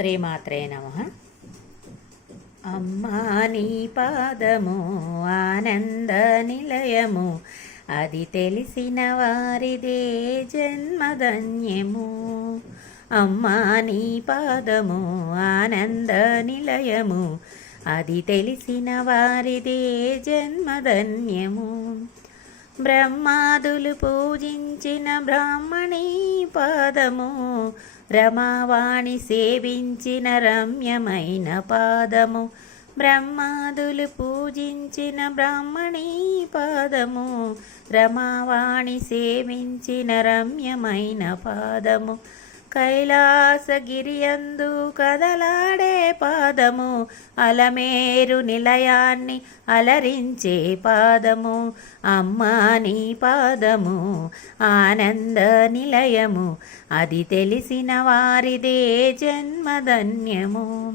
శ్రీమాత్రే నమ. అమ్మా నీ పాదము ఆనంద నిలయము అది తెలిసిన వారిదే జన్మధన్యము. అమ్మా నీ పాదము ఆనంద నిలయము అది తెలిసిన వారిదే జన్మధన్యము. బ్రహ్మాదులు పూజించిన బ్రాహ్మణీ పాదము రమావాణి సేవించిన రమ్యమైన పాదము. బ్రహ్మాదులు పూజించిన బ్రాహ్మణీ పాదము. రమావాణి సేవించిన రమ్యమైన పాదము. కైలాసగిరియందు కదలాడే పాదము అలమేరు నిలయాన్ని అలరించే పాదము అమ్మాని పాదము ఆనంద నిలయము అది తెలిసిన వారిదే జన్మధన్యము.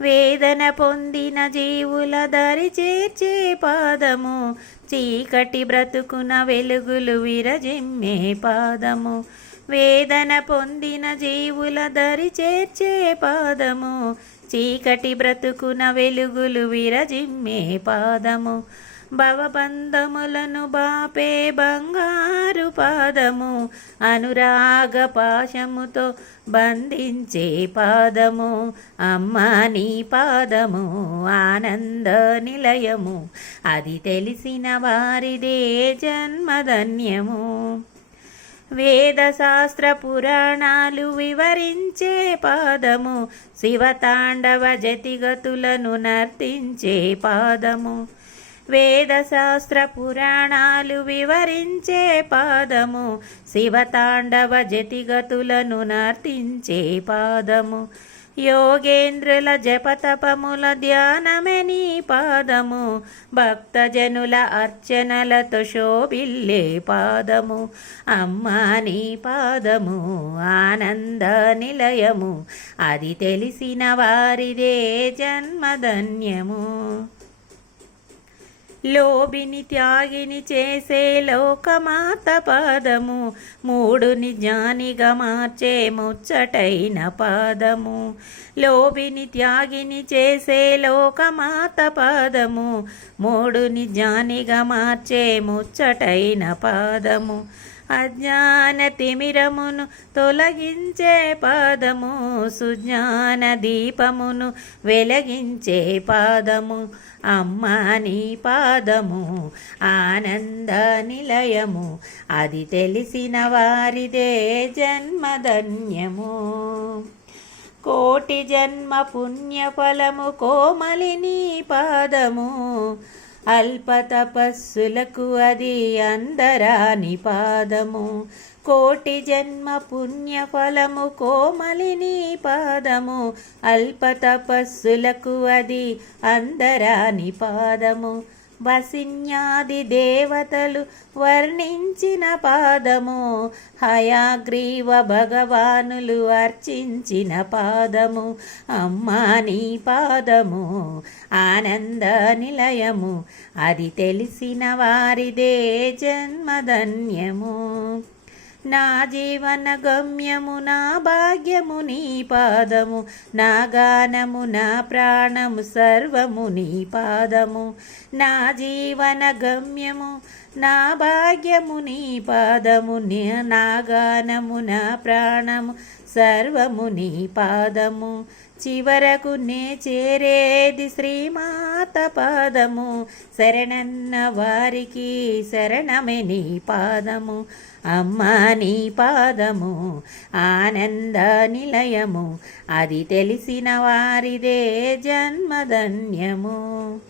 వేదన పొందిన జీవుల దరి చేర్చే పాదము చీకటి బ్రతుకున వెలుగులు విరజిమ్మే పాదము వేదన పొందిన జీవుల దరి చేర్చే పాదము. చీకటి బ్రతుకున వెలుగులు విరజిమ్మే పాదము. భవబంధములను బాపే బంగారు పాదము. అనురాగ పాశముతో బంధించే పాదము. అమ్మ నీ పాదము ఆనంద నిలయము. అది తెలిసిన వారిదే జన్మధన్యము. వేదశాస్త్ర పురాణాలు వివరించే పాదము శివతాండవ జతిగతులను నర్తించే పాదము. వేదశాస్త్ర పురాణాలు వివరించే పాదము శివతాండవ జతిగతులను నర్తించే పాదము. యోగేంద్రుల జపతపముల ధ్యానమే నీ పాదము. భక్తజనుల అర్చనలతో శోభిల్లే పాదము. అమ్మా నీ పాదము ఆనంద నిలయము. అది తెలిసిన వారిదే జన్మధన్యము. లోబిని త్యాగిని చేసే లోకమాత పాదము మూడుని జ్ఞానిగా మార్చే ముచ్చటైన పాదము. లోబిని త్యాగిని చేసే లోకమాత పాదము మూడుని జ్ఞానిగా మార్చే ముచ్చటైన పాదము. అజ్ఞాన తిమిరమును తొలగించే పాదము సుజ్ఞాన దీపమును వెలగించే పాదము అమ్మాని పాదము ఆనంద నిలయము అది తెలిసిన వారిదే జన్మధన్యము. కోటి జన్మ పుణ్యఫలము కోమలిని పాదము అల్పతపస్సులకు అది అందరాని పాదము. కోటి జన్మ పుణ్యఫలము కోమలిని పాదము. అల్పతపస్సులకు అది అందరాని పాదము. వసిన్యాది దేవతలు వర్ణించిన పాదము హయాగ్రీవ భగవానులు అర్చించిన పాదము అమ్మా నీ పాదము ఆనంద నిలయము అది తెలిసిన వారిదే జన్మధన్యము. నా జీవన గమ్యము నా భాగ్యము నీ పాదము నా గానము నా ప్రాణము సర్వము నీ పాదము. నా జీవన గమ్యము నా భాగ్యము నీ పాదము నా గానము నా ప్రాణము సర్వము నీ పాదము. చివరకు నే చేరేది శ్రీమాత పాదము. శరణన్న వారికి శరణమే నీ పాదము. అమ్మ నీ పాదము ఆనంద నిలయము. అది తెలిసిన వారిదే జన్మధన్యము.